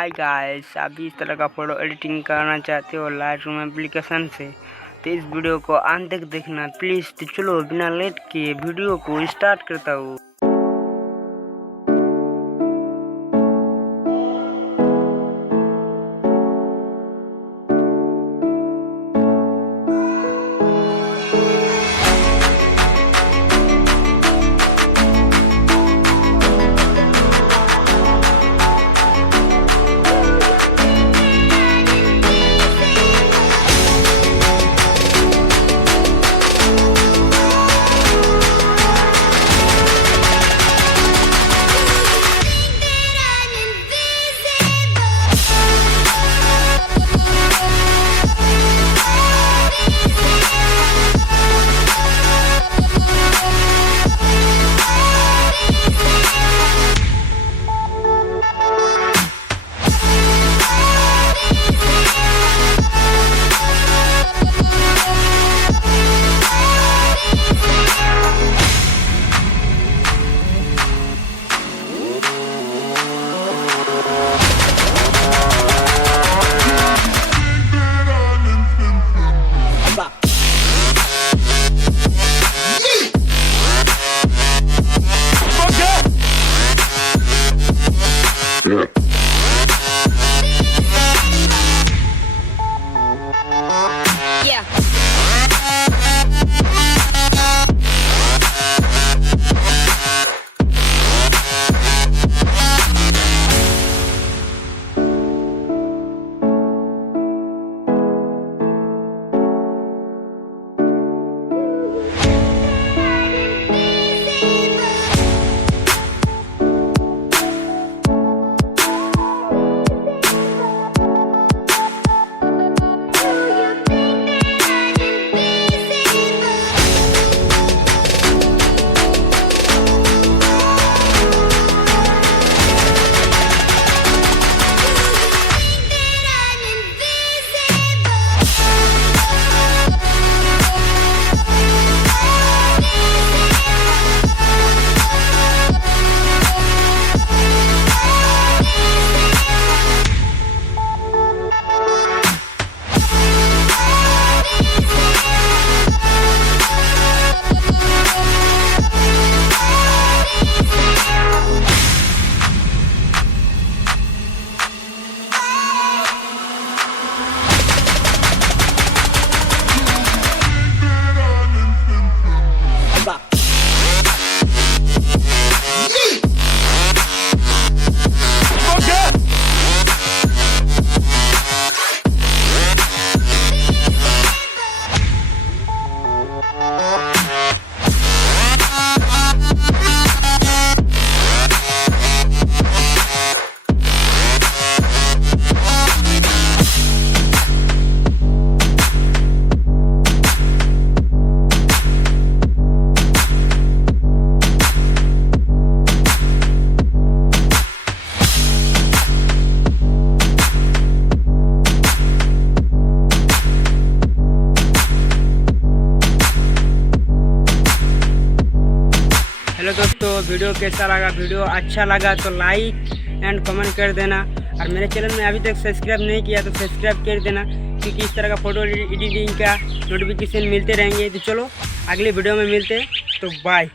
Hi guys, आप भी इस तरह का फ़ोटो एडिटिंग करना चाहते हो लाइट रूम एप्लीकेशन से, तो इस वीडियो को अंत तक देखना प्लीज़। तो चलो बिना लेट किए वीडियो को स्टार्ट करता हूँ। हेलो दोस्तों, वीडियो कैसा लगा? वीडियो अच्छा लगा तो लाइक एंड कमेंट कर देना, और मेरे चैनल में अभी तक सब्सक्राइब नहीं किया तो सब्सक्राइब कर देना, क्योंकि इस तरह का फ़ोटो एडिटिंग का नोटिफिकेशन मिलते रहेंगे। तो चलो अगले वीडियो में मिलते हैं, तो बाय।